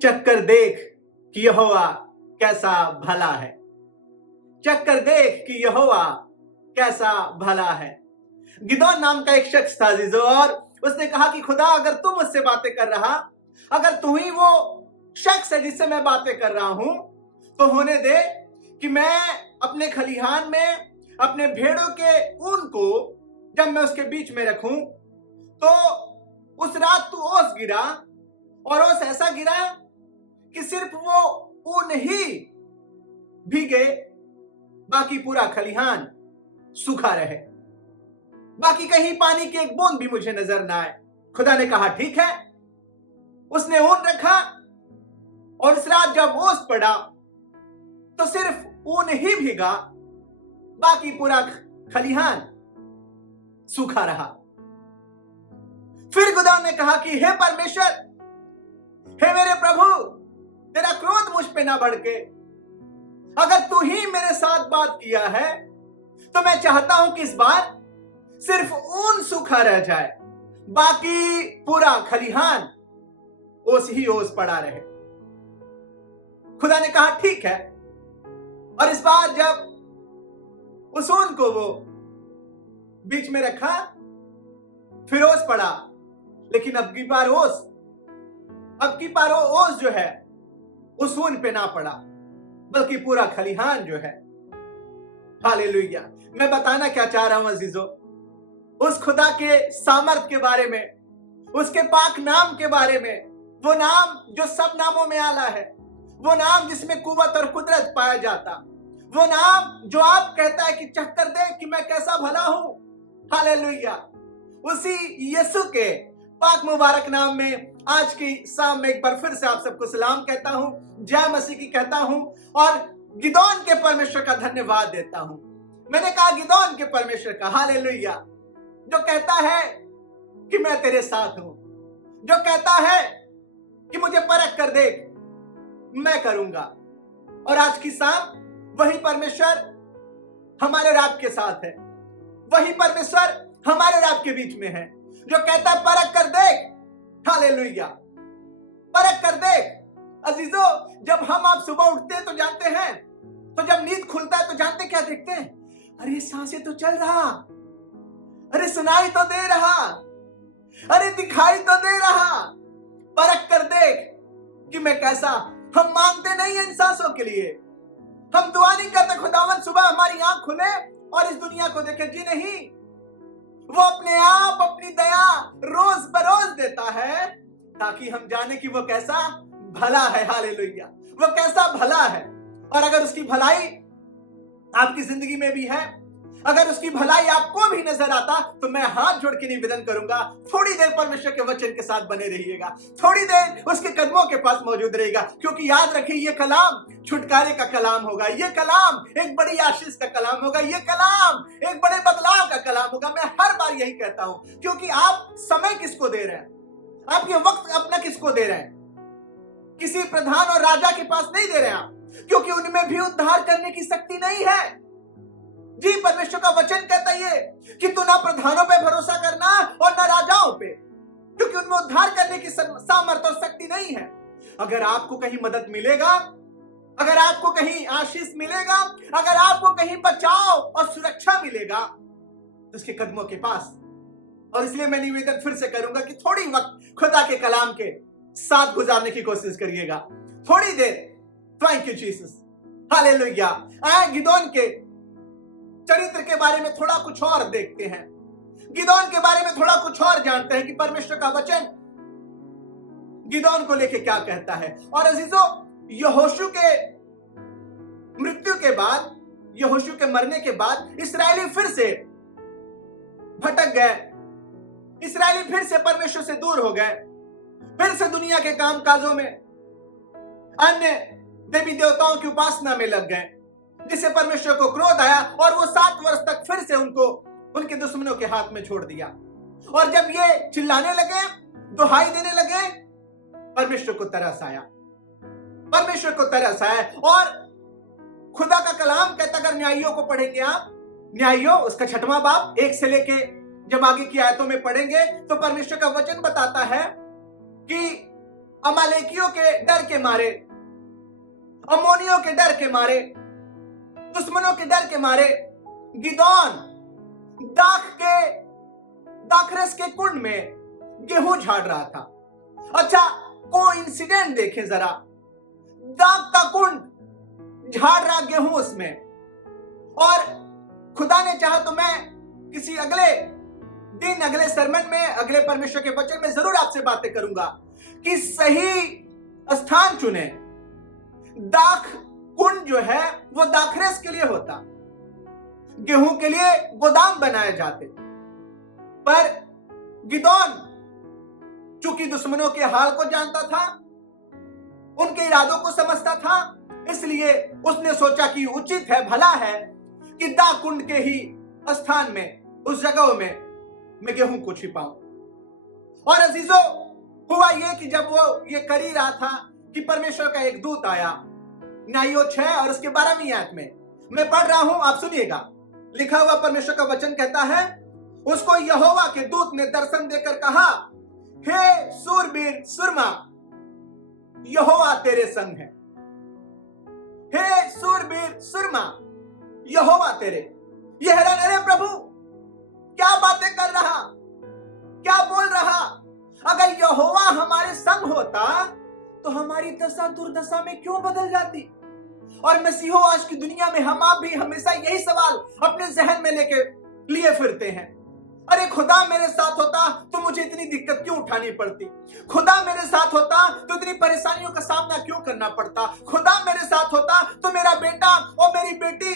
चक्कर देख कि यहोवा कैसा भला है। चक्कर देख कि यहोवा कैसा भला है। गिदोन नाम का एक शख्स था जीजो, और उसने कहा कि खुदा अगर तू मुझसे बातें कर रहा, अगर तू ही वो शख्स है जिससे मैं बातें कर रहा हूं, तो होने दे कि मैं अपने खलिहान में अपने भेड़ों के ऊन को जब मैं उसके बीच में रखूं, तो उस रात तू ओस गिरा, और ओस ऐसा गिरा कि सिर्फ वो ऊन ही भीगे, बाकी पूरा खलिहान सूखा रहे, बाकी कहीं पानी की एक बूंद भी मुझे नजर ना आए। खुदा ने कहा ठीक है। उसने ऊन रखा, और इस रात जब ओस पड़ा तो सिर्फ ऊन ही भीगा, बाकी पूरा खलिहान सूखा रहा। फिर खुदा ने कहा कि हे परमेश्वर, हे मेरे प्रभु, तेरा क्रोध मुझ पे ना भड़के। अगर तू ही मेरे साथ बात किया है, तो मैं चाहता हूं कि इस बार सिर्फ ऊन सूखा रह जाए, बाकी पूरा खलिहान ओस ही ओस पड़ा रहे। खुदा ने कहा ठीक है। और इस बार जब उस ऊन को वो बीच में रखा, फिर ओस पड़ा, लेकिन अब की बार ओस जो है उस ऊन पे ना पड़ा, बल्कि पूरा खलिहान जो है। हालेलुया। मैं बताना क्या चाह रहा हूं अजीजों, उस खुदा के सामर्थ के बारे में, उसके पाक नाम के बारे में, वो नाम जो सब नामों में आला है, वो नाम जिसमें कुव्वत और कुदरत पाया जाता, वो नाम जो आप कहता है कि चक्कर दे कि मैं कैसा भला हूं। हालेलुया। उसी यीशु के पाक मुबारक नाम में आज की शाम में एक बार फिर से आप सबको सलाम कहता हूं, जय मसीह की कहता हूं, और गिदोन के परमेश्वर का धन्यवाद देता हूं। मैंने कहा गिदोन के परमेश्वर का, हालेलुया, जो कहता है कि मैं तेरे साथ हूं, जो कहता है कि मुझे परख कर देख, मैं करूंगा। और आज की शाम वही परमेश्वर हमारे रब के साथ है, वही परमेश्वर हमारे रब के बीच में है, जो कहता है परख कर देख। हालेलुया। परख कर देख। अजीजों, जब हम आप सुबह उठते हैं तो जानते हैं, तो जब नींद खुलता है तो जानते क्या देखते हैं? अरे सांसें तो चल रहा, अरे सुनाई तो दे रहा, अरे दिखाई तो दे रहा। परख कर देख कि मैं कैसा। हम मांगते नहीं हैं इन सांसों के लिए, हम दुआ नहीं करते खुदावन सुबह हमारी आंख खुले और इस दुनिया को देखे, जी नहीं। वो अपने आप अपनी दया रोज बरोज देता है, ताकि हम जाने कि वो कैसा भला है। हालेलुया। वो कैसा भला है। और अगर उसकी भलाई आपकी जिंदगी में भी है, अगर उसकी भलाई आपको भी नजर आता, तो मैं हाथ जोड़ के निवेदन करूंगा, थोड़ी देर परमेश्वर के वचन के साथ बने रहिएगा, थोड़ी देर उसके कदमों के पास मौजूद रहेगा, क्योंकि याद रखिए ये कलाम छुटकारे का कलाम होगा, ये कलाम एक बड़ी आशीष का कलाम होगा, ये कलाम एक बड़े बदलाव का कलाम होगा। मैं हर बार यही कहता हूं, क्योंकि आप समय किसको दे रहे हैं, आप ये वक्त अपना किसको दे रहे हैं? किसी प्रधान और राजा के पास नहीं दे रहे हैं आप, क्योंकि उनमें भी उद्धार करने की शक्ति नहीं है। जी, परमेश्वर का वचन कहता है कि तू ना प्रधानों पे भरोसा करना और ना राजाओं पे, क्योंकि उनमें उद्धार करने की सामर्थ्य और शक्ति नहीं है। अगर आपको कहीं मदद मिलेगा, अगर आपको कहीं आशीष मिलेगा, अगर आपको कहीं बचाव और सुरक्षा मिलेगा, तो उसके कदमों के पास। और इसलिए मैं निवेदन फिर से करूंगा कि थोड़ी वक्त खुदा के कलाम के साथ गुजारने की कोशिश करिएगा, थोड़ी देर। Thank you Jesus. हालेलुया। गिदोन के चरित्र के बारे में थोड़ा कुछ और देखते हैं, गिदोन के बारे में थोड़ा कुछ और जानते हैं कि परमेश्वर का वचन गिदोन को लेके क्या कहता है। और अजीजों, यहोशू के मृत्यु के बाद, यहोशू के मरने के बाद इस्राएली फिर से भटक गए, इस्राएली फिर से परमेश्वर से दूर हो गए, फिर से दुनिया के कामकाजों में अन्य देवी देवताओं की उपासना में लग गए, जिससे परमेश्वर को क्रोध आया और वो 7 वर्ष तक फिर से उनको उनके दुश्मनों के हाथ में छोड़ दिया। और जब ये चिल्लाने लगे, दुहाई देने लगे, परमेश्वर को तरस आया, परमेश्वर को तरस आया। और खुदा का कलाम कहता, अगर न्यायियों को पढ़ेंगे आप, न्यायियों उसका 6वां बाब 1 से लेके जब आगे की आयतों में पढ़ेंगे, तो परमेश्वर का वचन बताता है कि अमालेकियों के डर के मारे, अम्मोनियों के डर के मारे, दुश्मनों के डर के मारे गिदोन दाखरस के कुंड में गेहूं झाड़ रहा था। अच्छा, कोइंसिडेंट देखें जरा, दाख का कुंड झाड़ रहा गेहूं उसमें, और खुदा ने चाहा तो मैं किसी अगले दिन, अगले सरमन में, अगले परमेश्वर के वचन में जरूर आपसे बातें करूंगा कि सही स्थान चुने। दाख कुंड जो है वो दाखरस के लिए होता, गेहूं के लिए गोदाम बनाए जाते, पर गिदोन चूंकि दुश्मनों के हाल को जानता था, उनके इरादों को समझता था, इसलिए उसने सोचा कि उचित है, भला है कि दाख कुंड के ही स्थान में, उस जगह में मैं गेहूं को छिपाऊं। और अजीजों, हुआ यह कि जब वो ये कर ही रहा था कि परमेश्वर का एक दूत आया। न्यायो 6 और उसके 12वीं आयत में मैं पढ़ रहा हूं, आप सुनिएगा। लिखा हुआ परमेश्वर का वचन कहता है, उसको यहोवा के दूत ने दर्शन देकर कहा, हे सूरबीर सुरमा, यहोवा तेरे संग है। हे सूरबीर सुरमा, यहोवा तेरे। ये हैरान, अरे प्रभु क्या बातें कर रहा, क्या बोल रहा। अगर यहोवा हमारे संग होता तो हमारी दशा दुर्दशा में क्यों बदल जाती। और मसीहो, आज की दुनिया में हम आप भी हमेशा यही सवाल अपने जहन में लेके लिए फिरते हैं, अरे खुदा मेरे साथ होता तो मुझे इतनी दिक्कत क्यों उठानी पड़ती, खुदा मेरे साथ होता तो इतनी परेशानियों का सामना क्यों करना पड़ता, खुदा मेरे साथ होता तो मेरा बेटा और मेरी बेटी,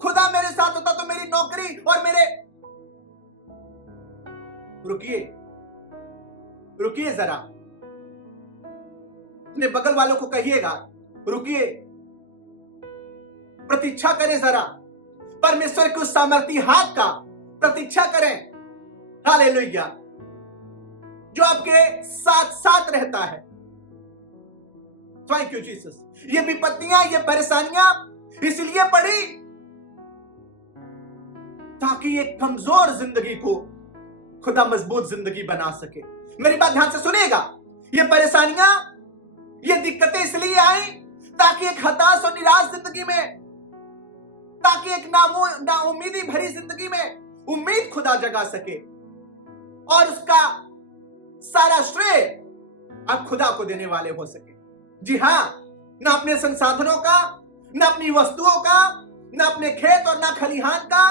खुदा मेरे साथ होता तो मेरी नौकरी और मेरे। रुकिए जरा, अपने बगल वालों को कहिएगा, रुकिए, प्रतीक्षा करें जरा, परमेश्वर के उस सामर्थी हाथ का प्रतीक्षा करें। हालेलुया, जो आपके साथ साथ रहता है। Thank you Jesus. ये विपत्तियां, ये परेशानियां इसलिए पड़ी ताकि एक कमजोर जिंदगी को खुदा मजबूत जिंदगी बना सके। मेरी बात ध्यान से सुनिएगा, ये परेशानियां, ये दिक्कतें इसलिए आई ताकि एक हताश और निराश जिंदगी में, ताकि एक नाउम्मीदी भरी जिंदगी में उम्मीद खुदा जगा सके, और उसका सारा श्रेय आप खुदा को देने वाले हो सके। जी हां, ना अपने संसाधनों का, ना अपनी वस्तुओं का, ना अपने खेत और ना खलिहान का,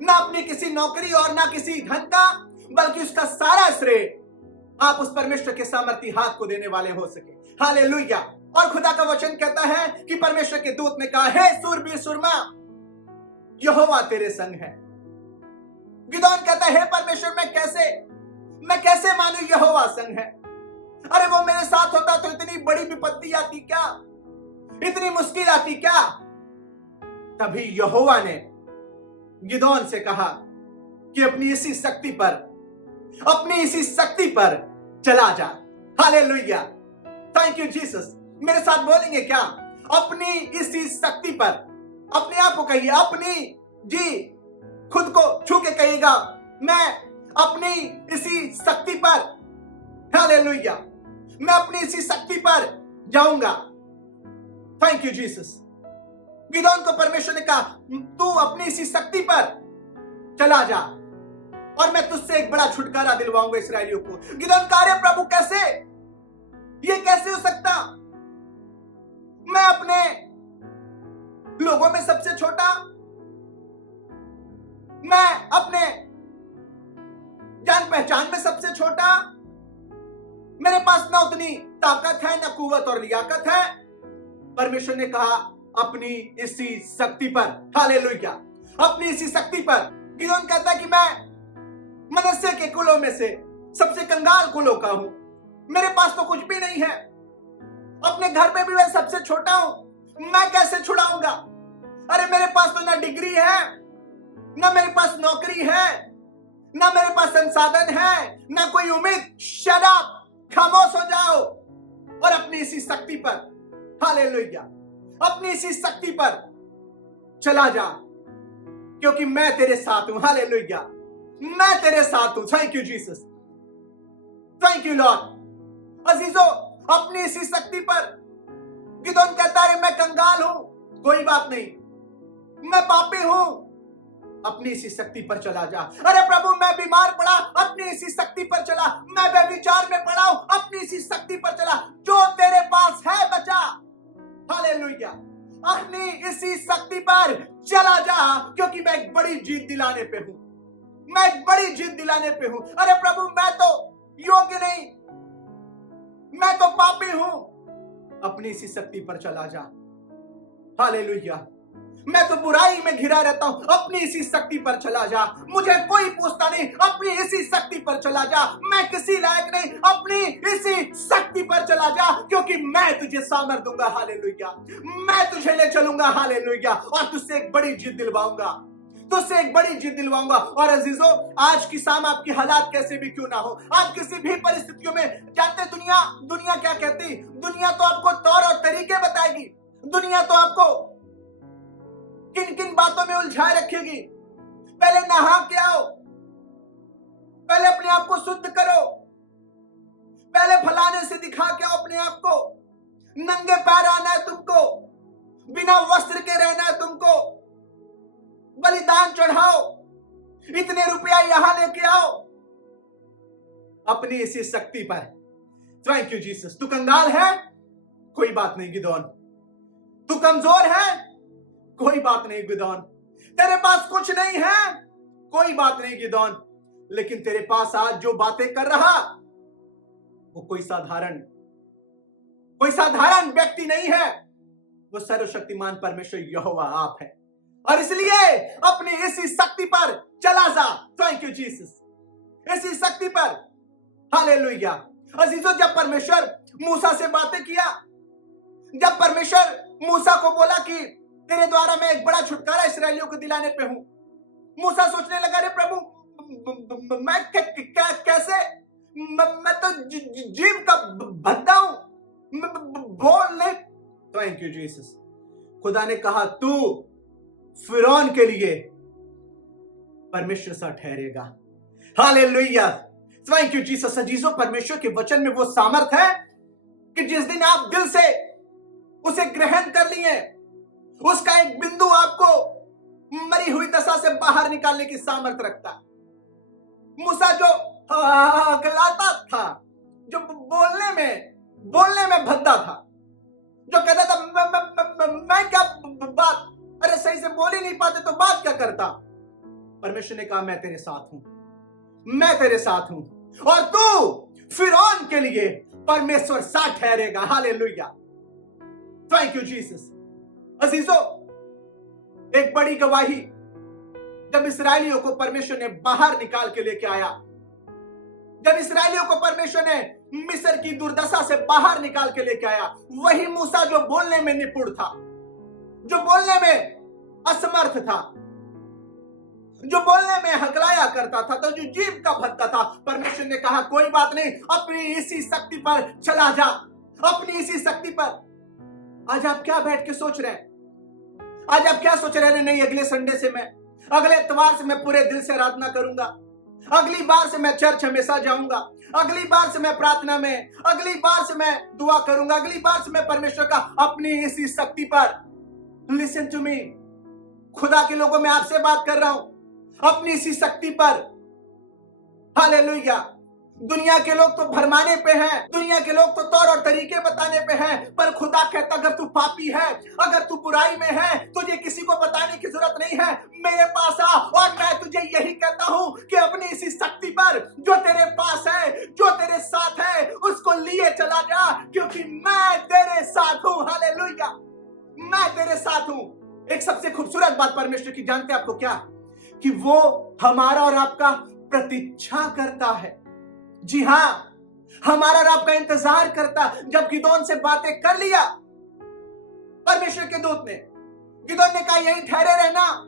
ना अपनी किसी नौकरी और ना किसी धन का, बल्कि उसका सारा श्रेय आप उस परमेश्वर के सामर्थी हाथ को देने वाले हो सके। हालेलुया। और खुदा का वचन कहता है कि परमेश्वर के दूत ने कहा, हे सूरबीर सुरमा, यहोवा तेरे संग है। गिदोन कहता है, हे परमेश्वर, मैं कैसे मानूं यहोवा संग है। अरे वो मेरे साथ होता तो इतनी बड़ी विपत्ति आती क्या, इतनी मुश्किल आती क्या। तभी यहोवा ने गिदोन से कहा कि अपनी इसी शक्ति पर चला जा। Hallelujah, thank you Jesus. मेरे साथ बोलेंगे क्या? अपनी इसी शक्ति पर। अपने आप को कहिए, अपनी, जी, खुद को छू के कहिएगा, मैं अपनी इसी शक्ति पर, हालेलुया, मैं अपनी इसी शक्ति पर जाऊंगा। Thank you Jesus. गिदोन को परमेश्वर ने कहा, तू अपनी इसी शक्ति पर चला जा और मैं तुझसे एक बड़ा छुटकारा दिलवाऊंगा इस्राएलियों को। गिदोन कहा, अरे प्रभु, कैसे, ये कैसे हो सकता? मैं अपने लोगों में सबसे छोटा, मैं अपने जान पहचान में सबसे छोटा, मेरे पास ना उतनी ताकत है, ना कुव्वत और लियाकत है। परमेश्वर ने कहा, अपनी इसी शक्ति पर, हालेलुया, अपनी इसी शक्ति पर। गिदोन कहता है कि मैं मनश्शे के कुलों में से सबसे कंगाल कुलों का हूं, मेरे पास तो कुछ भी नहीं है, अपने घर में भी मैं सबसे छोटा हूं, मैं कैसे छुड़ाऊंगा? अरे मेरे पास तो ना डिग्री है, ना मेरे पास नौकरी है, ना मेरे पास संसाधन है, ना कोई उम्मीद। शट अप, खामोश हो जाओ और अपनी इसी शक्ति पर, हालेलुया, अपनी इसी शक्ति पर चला जा, क्योंकि मैं तेरे साथ हूं। हालेलुया, मैं तेरे साथ हूं। Thank you Jesus, thank you Lord. अजीजों, अपनी इसी शक्ति पर गिदोन कहता है मैं कंगाल हूं, कोई बात नहीं, मैं पापी हूं, अपनी इसी शक्ति पर चला जा। अरे प्रभु मैं बीमार पड़ा, अपनी इसी शक्ति पर चला। मैं व्यभिचार में पड़ा हूं, अपनी इसी शक्ति पर चला। जो तेरे पास है बचा, हालेलुया, अपनी इसी शक्ति पर चला जा, क्योंकि मैं एक बड़ी जीत दिलाने पे हूं, मैं एक बड़ी जीत दिलाने पे हूं। अरे प्रभु मैं तो योग्य नहीं, मैं तो पापी हूं, अपनी इसी शक्ति पर चला जा। हालेलुया, मैं तो बुराई में घिरा रहता हूं, अपनी इसी शक्ति पर चला जा। मुझे कोई पूछता नहीं, अपनी इसी शक्ति पर चला जा। मैं किसी लायक नहीं, अपनी इसी शक्ति पर चला जा, क्योंकि मैं तुझे सामर्थ दूंगा। हालेलुया, मैं तुझे ले चलूंगा। हालेलुया, और तुझसे एक बड़ी जीत दिलवाऊंगा, तुझसे एक बड़ी जीत दिलवाऊंगा। और अजीजों, आज की शाम आपकी हालात कैसे भी क्यों ना हो, आप किसी भी परिस्थितियों में, जानते दुनिया क्या कहती, दुनिया तो आपको तौर और तरीके बताएगी, दुनिया तो आपको किन किन बातों में उलझाए रखेगी। पहले नहा के आओ, पहले अपने आप को शुद्ध करो, पहले फलाने से दिखा के आओ अपने आप को, नंगे पैर आना है तुमको, बिना वस्त्र के रहना है तुमको, बलिदान चढ़ाओ, इतने रुपया यहां लेके आओ, अपनी इसी शक्ति पर। Thank you Jesus. तू कंगाल है, कोई बात नहीं गिदोन। तू कमजोर है, कोई बात नहीं गिदोन। तेरे पास कुछ नहीं है, कोई बात नहीं गिदोन। लेकिन तेरे पास आज जो बातें कर रहा, वो कोई साधारण व्यक्ति नहीं है, वो सर्वशक्तिमान परमेश्वर यहोवा आप है। और इसलिए अपनी इसी शक्ति पर चला जा। थैंक यू जीसस, इसी शक्ति पर। हालेलुया। अजीजों, जब परमेश्वर मूसा से बातें किया, जब परमेश्वर मूसा को बोला कि तेरे द्वारा मैं एक बड़ा छुटकारा इसराइलियों को दिलाने पे हूं, मूसा सोचने लगा, रे प्रभु मैं कैसे, मैं तो जीव का भद्दा हूं, बोल नहीं। Thank you Jesus. खुदा ने कहा तू फिरौन के लिए परमेश्वर सा ठहरेगा। Hallelujah, thank you Jesus. अजीजों, परमेश्वर के वचन में वो सामर्थ है कि जिस दिन आप दिल से उसे ग्रहण कर लिए, उसका एक बिंदु आपको मरी हुई दशा से बाहर निकालने की सामर्थ्य रखता। मूसा जो हकलाता था, जो बोलने में भद्दा था, जो कहता था मैं क्या बात, अरे सही से बोल ही नहीं पाते तो बात क्या करता। परमेश्वर ने कहा मैं तेरे साथ हूं, मैं तेरे साथ हूं, और तू फिरौन के लिए परमेश्वर सा ठहरेगा। Hallelujah, thank you Jesus. अजीजों, एक बड़ी गवाही जब इसराइलियों को परमेश्वर ने बाहर निकाल के लेके आया, जब इसराइलियों को परमेश्वर ने मिस्र की दुर्दशा से बाहर निकाल के लेके आया, वही मूसा जो बोलने में निपुण था, जो बोलने में असमर्थ था, जो बोलने में हकलाया करता था, तो जो जीव का भत्ता था, परमेश्वर ने कहा कोई बात नहीं, अपनी इसी शक्ति पर चला जा, अपनी इसी शक्ति पर। आज आप क्या बैठ के सोच रहे हैं? आज आप क्या सोच रहे हैं? नहीं, अगले संडे से मैं, अगले इतवार से मैं पूरे दिल से आराधना करूंगा, अगली बार से मैं चर्च हमेशा जाऊंगा, अगली बार से मैं प्रार्थना में, अगली बार से मैं दुआ करूंगा, अगली बार से मैं परमेश्वर का अपनी इसी शक्ति पर। लिसन टू मी, खुदा के लोगों, मैं आपसे बात कर रहा हूं, अपनी इसी शक्ति पर। हालेलुया। दुनिया के लोग तो भरमाने पे हैं, दुनिया के लोग तो तौर और तरीके बताने पे हैं, पर खुदा कहता अगर तू पापी है, अगर तू बुराई में है, तुझे किसी को बताने की जरूरत नहीं है, मेरे पास आ। और मैं तुझे यही कहता हूं कि अपनी इसी शक्ति पर जो तेरे पास है, जो तेरे साथ है, उसको लिए चला जा, क्योंकि मैं तेरे साथ हूं। हालेलुया, मैं तेरे साथ हूं। एक सबसे खूबसूरत बात परमेश्वर की जानते हैं आपको क्या? कि वो हमारा और आपका प्रतीक्षा करता है। जी हां, हमारा और आपका इंतजार करता। जब गिदोन से बातें कर लिया परमेश्वर के दूत ने, गिदोन ने कहा यहीं ठहरे रहना,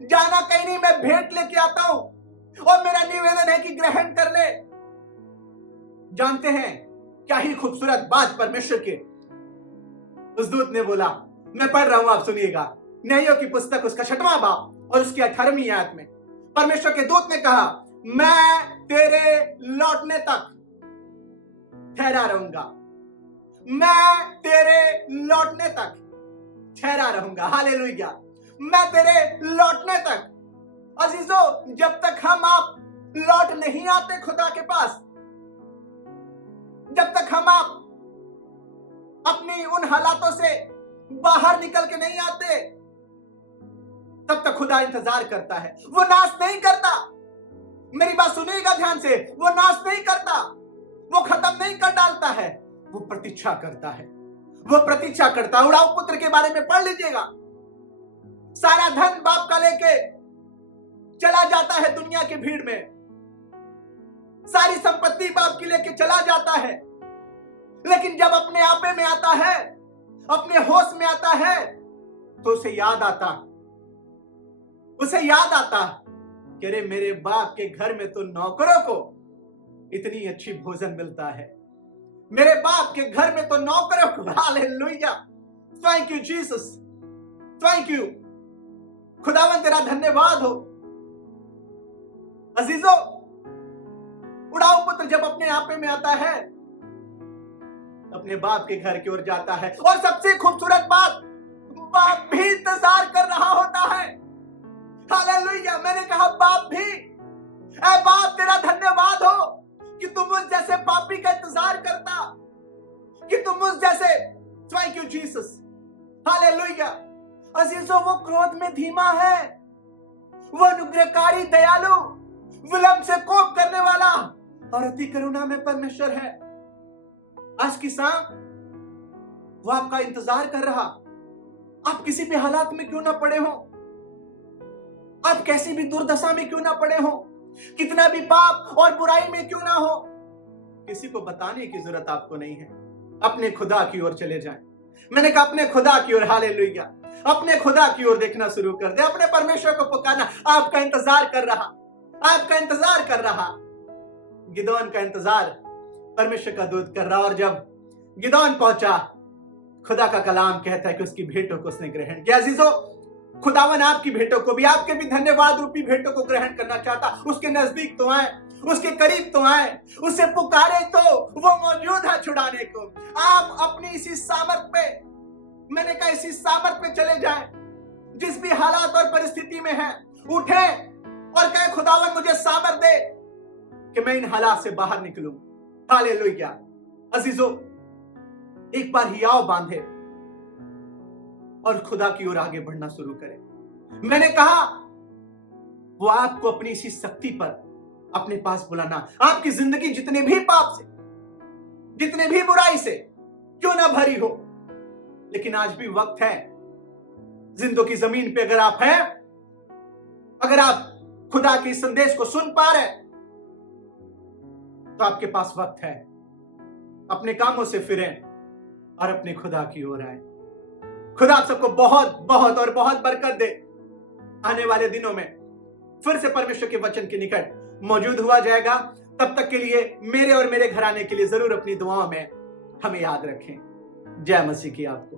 जाना कहीं नहीं, मैं भेंट लेके आता हूं और मेरा निवेदन है कि ग्रहण कर ले। जानते हैं क्या ही खूबसूरत बात परमेश्वर के उस दूत ने बोला, मैं पढ़ रहा हूं, आप सुनिएगा। न्यायों की पुस्तक उसका 6वां बाब और उसकी 18वीं आयत में परमेश्वर के दूत ने कहा, मैं तेरे लौटने तक ठहरा रहूंगा, मैं तेरे लौटने तक ठहरा रहूंगा। हालेलुया, मैं तेरे लौटने तक। अजीजों, जब तक हम आप लौट नहीं आते खुदा के पास, जब तक हम आप अपनी उन हालातों से बाहर निकल के नहीं आते, तब तक खुदा इंतजार करता है। वो नाश नहीं करता। मेरी बात सुनिएगा ध्यान से, वो नाश नहीं करता, वो खत्म नहीं कर डालता है, वो प्रतीक्षा करता है, वो प्रतीक्षा करता है। उड़ाऊ पुत्र के बारे में पढ़ लीजिएगा। सारा धन बाप का लेके चला जाता है दुनिया की भीड़ में, सारी संपत्ति बाप की लेके चला जाता है, लेकिन जब अपने आपे में आता है, अपने होश में आता है, तो उसे याद आता कि अरे मेरे बाप के घर में तो नौकरों को इतनी अच्छी भोजन मिलता है, मेरे बाप के घर में तो नौकरों को। Hallelujah, thank you Jesus, thank you खुदावन, तेरा धन्यवाद हो। अजीजों, उड़ाऊ पुत्र जब अपने आपे में आता है, अपने बाप के घर की ओर जाता है, और सबसे खूबसूरत बात, बाप भी इंतजार कर रहा होता है। हालेलुया, मैंने कहा बाप भी। ऐ बाप, तेरा धन्यवाद हो कि तुम मुझ जैसे पापी का इंतजार करता, कि तुम मुझ जैसे। Thank you Jesus, hallelujah. अजीजों, वो क्रोध में धीमा है, वो अनुग्रहकारी, दयालु, विलंब से कोप करने वाला और अति करुणा में परमेश्वर है। आज की शाम वो आपका इंतजार कर रहा। आप किसी भी हालात में क्यों ना पड़े हो, आप कैसी भी दुर्दशा में क्यों ना पड़े हो, कितना भी पाप और बुराई में क्यों ना हो, किसी को बताने की जरूरत आपको नहीं है। अपने खुदा की ओर चले जाएं। मैंने कहा अपने खुदा की ओर। हालेलुया, अपने खुदा की ओर देखना शुरू कर दे, अपने परमेश्वर को पुकारना। आपका इंतजार कर रहा, आपका इंतजार कर रहा। गिदोन का इंतजार परमेश्वर का दूत कर रहा, और जब गिदोन पहुंचा, खुदा का कलाम कहता है कि उसकी भेंटों को उसने ग्रहण किया। अजीजों, खुदावन आपकी भेंटों को भी, आपके भी धन्यवाद रूपी भेंटों को ग्रहण करना चाहता। उसके नजदीक तो आए, उसके करीब तो आए, उसे पुकारे तो वो मौजूद है छुड़ाने को। आप अपनी इसी सामर्थ पे, मैंने कहा इसी सामर्थ पे चले जाएं, जिस भी हालात और परिस्थिति में है, उठे और कहे खुदावन मुझे सामर्थ दे कि मैं इन हालात से बाहर निकलूं। हालेलुया। अजीजों, एक बार हियाव बांधे और खुदा की ओर आगे बढ़ना शुरू करें। मैंने कहा वो आपको अपनी इसी शक्ति पर अपने पास बुलाना। आपकी जिंदगी जितने भी पाप से, जितने भी बुराई से क्यों ना भरी हो, लेकिन आज भी वक्त है। जिंदों की जमीन पे अगर आप हैं, अगर आप खुदा के संदेश को सुन पा रहे, तो आपके पास वक्त है। अपने कामों से फिरें और अपने खुदा की ओर आए। खुदा आप सबको बहुत बहुत और बहुत बरकत दे। आने वाले दिनों में फिर से परमेश्वर के वचन के निकट मौजूद हुआ जाएगा। तब तक के लिए मेरे और मेरे घराने के लिए जरूर अपनी दुआओं में हमें याद रखें। जय मसीह की आपको।